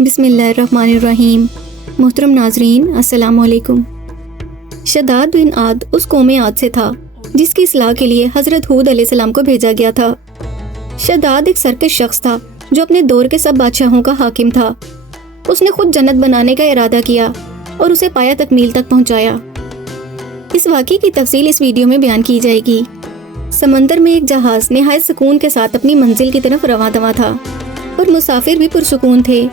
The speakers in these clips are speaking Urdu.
بسم اللہ الرحمن الرحیم۔ محترم ناظرین السلام علیکم۔ شداد بن عاد اس قوم عاد سے تھا جس کی اصلاح کے لیے حضرت ہود علیہ السلام کو بھیجا گیا تھا۔ شداد ایک سرکش شخص تھا جو اپنے دور کے سب بادشاہوں کا حاکم تھا۔ اس نے خود جنت بنانے کا ارادہ کیا اور اسے پایہ تکمیل تک پہنچایا۔ اس واقعے کی تفصیل اس ویڈیو میں بیان کی جائے گی۔ سمندر میں ایک جہاز نہایت سکون کے ساتھ اپنی منزل کی طرف رواں دواں تھا اور مسافر بھی پرسکون تھے۔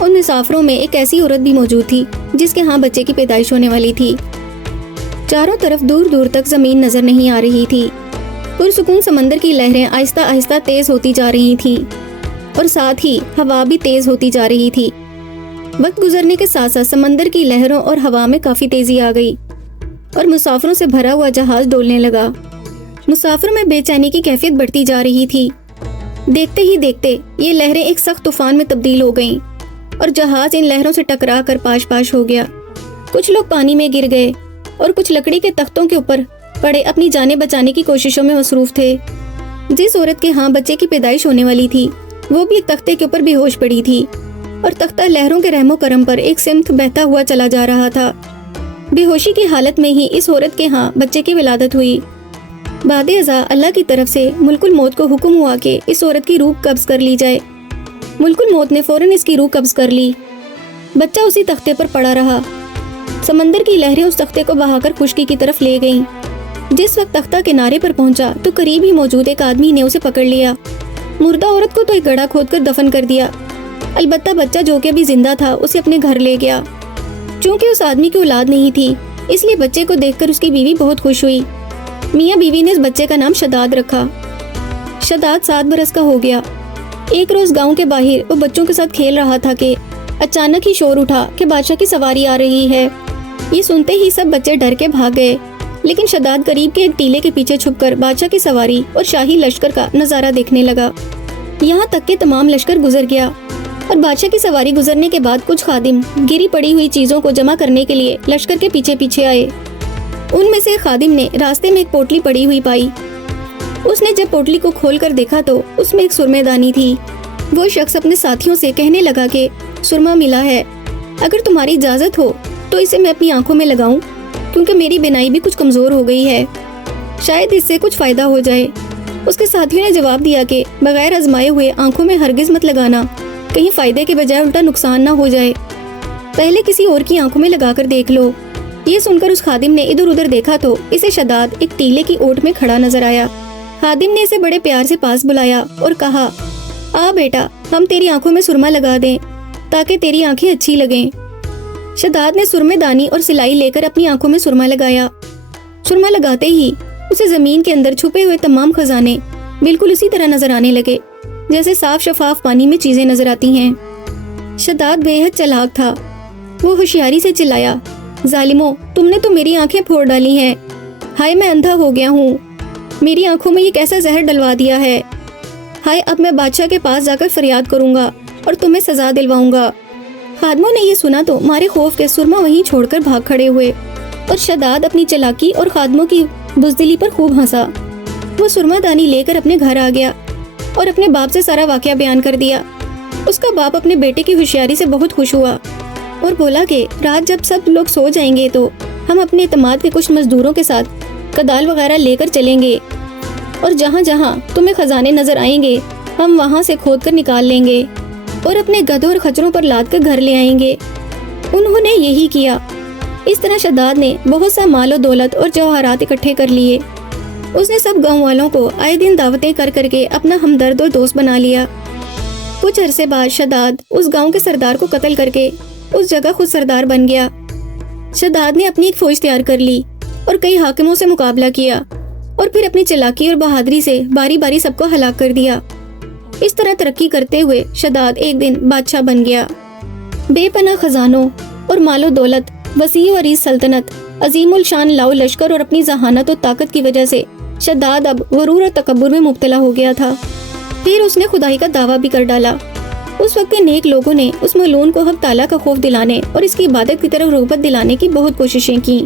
ان مسافروں میں ایک ایسی عورت بھی موجود تھی جس کے ہاں بچے کی پیدائش ہونے والی تھی۔ چاروں طرف دور دور تک زمین نظر نہیں آ رہی تھی۔ پرسکون سمندر کی لہریں آہستہ آہستہ تیز ہوتی جا رہی تھیں اور ساتھ ہی ہوا بھی تیز ہوتی جا رہی تھی۔ وقت گزرنے کے ساتھ ساتھ سمندر کی لہروں اور ہوا میں کافی تیزی آ گئی اور مسافروں سے بھرا ہوا جہاز ڈولنے لگا۔ مسافروں میں بے چینی کی کیفیت بڑھتی جا رہی تھی۔ دیکھتے ہی دیکھتے یہ لہریں ایک سخت طوفان میں تبدیل ہو گئیں اور جہاز ان لہروں سے ٹکرا کر پاش پاش ہو گیا۔ کچھ لوگ پانی میں گر گئے اور کچھ لکڑی کے تختوں کے اوپر پڑے اپنی جانیں بچانے کی کوششوں میں مصروف تھے۔ جس عورت کے ہاں بچے کی پیدائش ہونے والی تھی وہ بھی ایک تختے کے اوپر بے ہوش پڑی تھی اور تختہ لہروں کے رحم و کرم پر ایک سمت بہتا ہوا چلا جا رہا تھا۔ بے ہوشی کی حالت میں ہی اس عورت کے ہاں بچے کی ولادت ہوئی۔ بعد ازاں اللہ کی طرف سے ملک الموت کو حکم ہوا کہ اس عورت کی روح قبض کر لی جائے۔ ملک الموت نے فوراً اس کی روح قبض کر لی۔ بچہ اسی تختے پر پڑا رہا۔ سمندر کی لہریں اس تختے کو بہا کر خشکی کی طرف لے گئیں۔ جس وقت تختہ کنارے پر پہنچا تو قریب ہی موجود ایک آدمی نے اسے پکڑ لیا۔ مردہ عورت کو تو ایک گڑھا کھود کر دفن کر دیا۔ البتہ بچہ جو کہ ابھی زندہ تھا اسے اپنے گھر لے گیا۔ چونکہ اس آدمی کی اولاد نہیں تھی اس لیے بچے کو دیکھ کر اس کی بیوی بہت خوش ہوئی۔ میاں بیوی نے اس بچے کا نام شداد رکھا۔ شداد 7 برس کا ہو گیا۔ ایک روز گاؤں کے باہر وہ بچوں کے ساتھ کھیل رہا تھا کہ اچانک ہی شور اٹھا کہ بادشاہ کی سواری آ رہی ہے۔ یہ سنتے ہی سب بچے ڈر کے بھاگ گئے، لیکن شداد قریب کے ایک ٹیلے کے پیچھے چھپ کر بادشاہ کی سواری اور شاہی لشکر کا نظارہ دیکھنے لگا۔ یہاں تک کہ تمام لشکر گزر گیا اور بادشاہ کی سواری گزرنے کے بعد کچھ خادم گری پڑی ہوئی چیزوں کو جمع کرنے کے لیے لشکر کے پیچھے پیچھے آئے۔ ان میں سے ایک خادم نے راستے میں ایک پوٹلی پڑی ہوئی پائی۔ اس نے جب پوٹلی کو کھول کر دیکھا تو اس میں ایک سرمے دانی تھی۔ وہ شخص اپنے ساتھیوں سے کہنے لگا کہ سرما ملا ہے، اگر تمہاری اجازت ہو تو اسے میں اپنی آنکھوں میں لگاؤں، کیونکہ میری بینائی بھی کچھ کمزور ہو گئی ہے، شاید اس سے کچھ فائدہ ہو جائے۔ اس کے ساتھیوں نے جواب دیا کہ بغیر آزمائے ہوئے آنکھوں میں ہرگز مت لگانا، کہیں فائدے کے بجائے الٹا نقصان نہ ہو جائے، پہلے کسی اور کی آنکھوں میں لگا کر دیکھ لو۔ یہ سن کر اس خادم نے ادھر ادھر دیکھا تو اسے شداد ایک ٹیلے کی اوٹ میں کھڑا نظر آیا۔ خادم نے اسے بڑے پیار سے پاس بلایا اور کہا، آ بیٹا، ہم تیری آنکھوں میں سرما لگا دیں تاکہ تیری آنکھیں اچھی لگیں۔ شداد نے سرمے دانی اور سلائی لے کر اپنی آنکھوں میں سرما لگایا۔ سرما لگاتے ہی اسے زمین کے اندر چھپے ہوئے تمام خزانے بالکل اسی طرح نظر آنے لگے جیسے صاف شفاف پانی میں چیزیں نظر آتی ہیں۔ شداد بے حد چلاک تھا۔ وہ ہوشیاری سے چلایا، ظالمو، تم نے تو میری آنکھیں پھوڑ ڈالی ہیں، ہائے میں اندھا ہو گیا ہوں، میری آنکھوں میں یہ کیسا زہر ڈلوا دیا ہے، ہائے اب میں بادشاہ کے پاس جا کر فریاد کروں گا اور تمہیں سزا دلواؤں گا۔ خادموں نے یہ سنا تو مارے خوف کے سرما وہیں چھوڑ کر بھاگ کھڑے ہوئے اور شداد اپنی چلاکی اور خادموں کی بزدلی پر خوب ہنسا۔ وہ سرما دانی لے کر اپنے گھر آ گیا اور اپنے باپ سے سارا واقعہ بیان کر دیا۔ اس کا باپ اپنے بیٹے کی ہوشیاری سے بہت خوش ہوا اور بولا کہ رات جب سب لوگ سو جائیں گے تو ہم اپنے اعتماد کے کچھ مزدوروں کے ساتھ کدال وغیرہ لے کر چلیں گے اور جہاں جہاں تمہیں خزانے نظر آئیں گے ہم وہاں سے کھود کر نکال لیں گے اور اپنے گدھوں اور خچروں پر لاد کر گھر لے آئیں گے۔ انہوں نے یہی کیا۔ اس طرح شداد نے بہت سا مال و دولت اور جواہرات اکٹھے کر لیے۔ اس نے سب گاؤں والوں کو آئے دن دعوتیں کر کر کے اپنا ہمدرد اور دوست بنا لیا۔ کچھ عرصے بعد شداد اس گاؤں کے سردار کو قتل کر کے اس جگہ خود سردار بن گیا۔ شداد نے اپنی ایک فوج تیار کر لی اور کئی حاکموں سے مقابلہ کیا اور پھر اپنی چلاکی اور بہادری سے باری باری سب کو ہلاک کر دیا۔ اس طرح ترقی کرتے ہوئے شداد ایک دن بادشاہ بن گیا۔ بے پناہ خزانوں اور مال و دولت، وسیع و عریض سلطنت، عظیم الشان لاؤ لشکر اور اپنی ذہانت و طاقت کی وجہ سے شداد اب غرور اور تکبر میں مبتلا ہو گیا تھا۔ پھر اس نے خدائی کا دعویٰ بھی کر ڈالا۔ اس وقت کے نیک لوگوں نے اس ملعون کو حق تعالیٰ کا خوف دلانے اور اس کی عبادت کی طرف رغبت دلانے کی بہت کوششیں کی،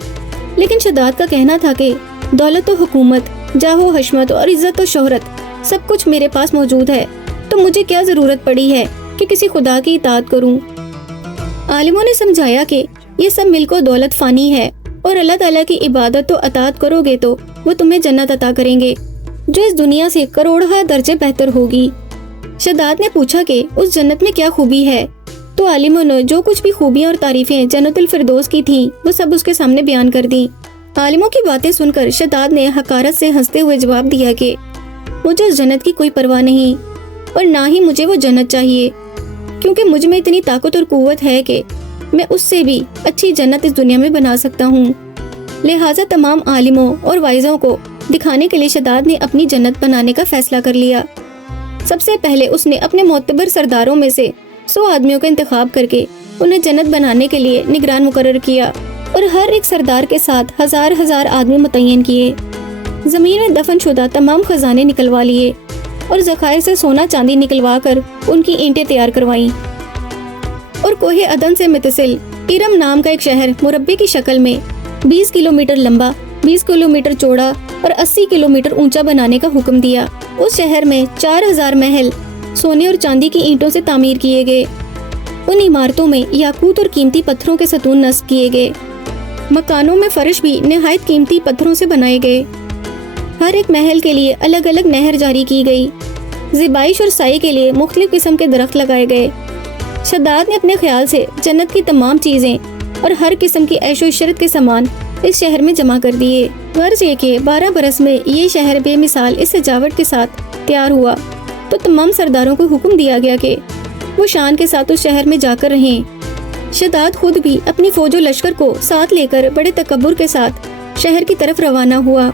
لیکن شداد کا کہنا تھا کہ دولت و حکومت، جاہ و حشمت اور عزت و شہرت سب کچھ میرے پاس موجود ہے، تو مجھے کیا ضرورت پڑی ہے کہ کسی خدا کی اطاعت کروں۔ عالموں نے سمجھایا کہ یہ سب ملک و دولت فانی ہے اور اللہ تعالیٰ کی عبادت و اطاعت کرو گے تو وہ تمہیں جنت عطا کریں گے جو اس دنیا سے کروڑہ درجے بہتر ہوگی۔ شداد نے پوچھا کہ اس جنت میں کیا خوبی ہے، تو عالموں نے جو کچھ بھی خوبیاں اور تعریفیں جنت الفردوس کی تھیں وہ سب اس کے سامنے بیان کر دیں۔ عالموں کی باتیں سن کر شداد نے حقارت سے ہنستے ہوئے جواب دیا کہ مجھے اس جنت کی کوئی پرواہ نہیں اور نہ ہی مجھے وہ جنت چاہیے، کیونکہ مجھ میں اتنی طاقت اور قوت ہے کہ میں اس سے بھی اچھی جنت اس دنیا میں بنا سکتا ہوں۔ لہٰذا تمام عالموں اور واعظوں کو دکھانے کے لیے شداد نے اپنی جنت بنانے کا فیصلہ کر لیا۔ سب سے پہلے اس نے اپنے معتبر سرداروں میں سے 100 آدمیوں کا انتخاب کر کے انہیں جنت بنانے کے لیے نگران مقرر کیا اور ہر ایک سردار کے ساتھ ہزار آدمی متعین کیے۔ زمین میں دفن شدہ تمام خزانے نکلوا لیے اور ذخائر سے سونا چاندی نکلوا کر ان کی اینٹیں تیار کروائیں، اور کوہ عدن سے متصل ارم نام کا ایک شہر مربع کی شکل میں 20 کلومیٹر لمبا، 20 کلومیٹر چوڑا اور 80 کلومیٹر اونچا بنانے کا حکم دیا۔ اس شہر میں 4000 محل سونے اور چاندی کی اینٹوں سے تعمیر کیے گئے۔ ان عمارتوں میں یاقوت اور قیمتی پتھروں کے ستون نصب کیے گئے۔ مکانوں میں فرش بھی نہایت قیمتی پتھروں سے بنائے گئے۔ ہر ایک محل کے لیے الگ الگ نہر جاری کی گئی۔ زیبائش اور سائے کے لیے مختلف قسم کے درخت لگائے گئے۔ شداد نے اپنے خیال سے جنت کی تمام چیزیں اور ہر قسم کی عیش و عشرت کے سامان اس شہر میں جمع کر دیے۔ غرض یہ کہ 12 برس میں یہ شہر بے مثال اس سجاوٹ کے ساتھ تیار ہوا تو تمام سرداروں کو حکم دیا گیا کہ وہ شان کے ساتھ اس شہر میں جا کر رہیں۔ شداد خود بھی اپنی فوج و لشکر کو ساتھ لے کر بڑے تکبر کے ساتھ شہر کی طرف روانہ ہوا۔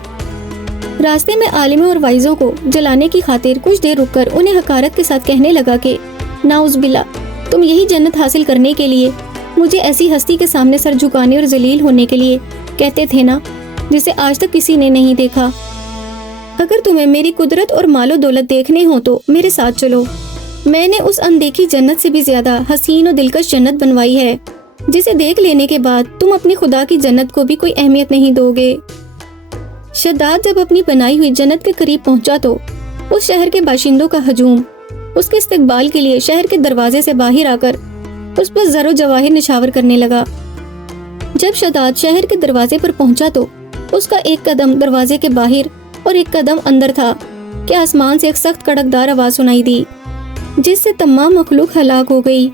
راستے میں عالموں اور واعظوں کو جلانے کی خاطر کچھ دیر رک کر انہیں حقارت کے ساتھ کہنے لگا کہ نعوذ باللہ، تم یہی جنت حاصل کرنے کے لیے مجھے ایسی ہستی کے سامنے سر جھکانے اور ذلیل ہونے کے لیے کہتے تھے نا، جسے آج تک کسی نے نہیں دیکھا۔ اگر تمہیں میری قدرت اور مال و دولت دیکھنے ہو تو میرے ساتھ چلو۔ میں نے اس اندیکھی جنت سے بھی زیادہ حسین و دلکش جنت بنوائی ہے، جسے دیکھ لینے کے بعد تم اپنی خدا کی جنت کو بھی کوئی اہمیت نہیں دو گے۔ شداد جب اپنی بنائی ہوئی جنت کے قریب پہنچا تو اس شہر کے باشندوں کا ہجوم اس کے استقبال کے لیے شہر کے دروازے سے باہر آ کر اس پر زر و جواہر نشاور کرنے لگا۔ جب شداد شہر کے دروازے پر پہنچا تو اس کا ایک قدم دروازے کے باہر اور ایک قدم اندر تھا کہ آسمان سے ایک سخت کڑکدار آواز سنائی دی، جس سے تمام مخلوق ہلاک ہو گئی۔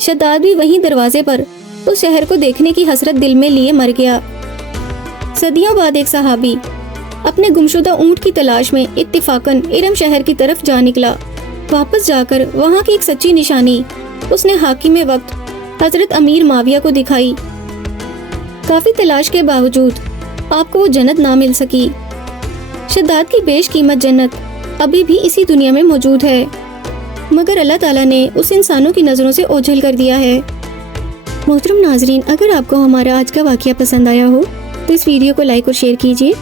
شداد بھی وہیں دروازے پر اس شہر کو دیکھنے کی حسرت دل میں لیے مر گیا۔ صدیوں بعد ایک صحابی اپنے گمشدہ اونٹ کی تلاش میں اتفاقاً ارم شہر کی طرف جا نکلا۔ واپس جا کر وہاں کی ایک سچی نشانی اس نے حاکم وقت حضرت امیر معاویہ کو دکھائی۔ کافی تلاش کے باوجود آپ کو وہ جنت نہ مل سکی۔ شداد کی بیش قیمت جنت ابھی بھی اسی دنیا میں موجود ہے، مگر اللہ تعالیٰ نے اس انسانوں کی نظروں سے اوجھل کر دیا ہے۔ محترم ناظرین، اگر آپ کو ہمارا آج کا واقعہ پسند آیا ہو تو اس ویڈیو کو لائک اور شیئر کیجیے،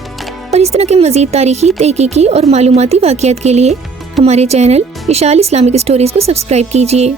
اور اس طرح کے مزید تاریخی، تحقیقی اور معلوماتی واقعات کے لیے ہمارے چینل اشال اسلامک اسٹوریز کو سبسکرائب کیجیے۔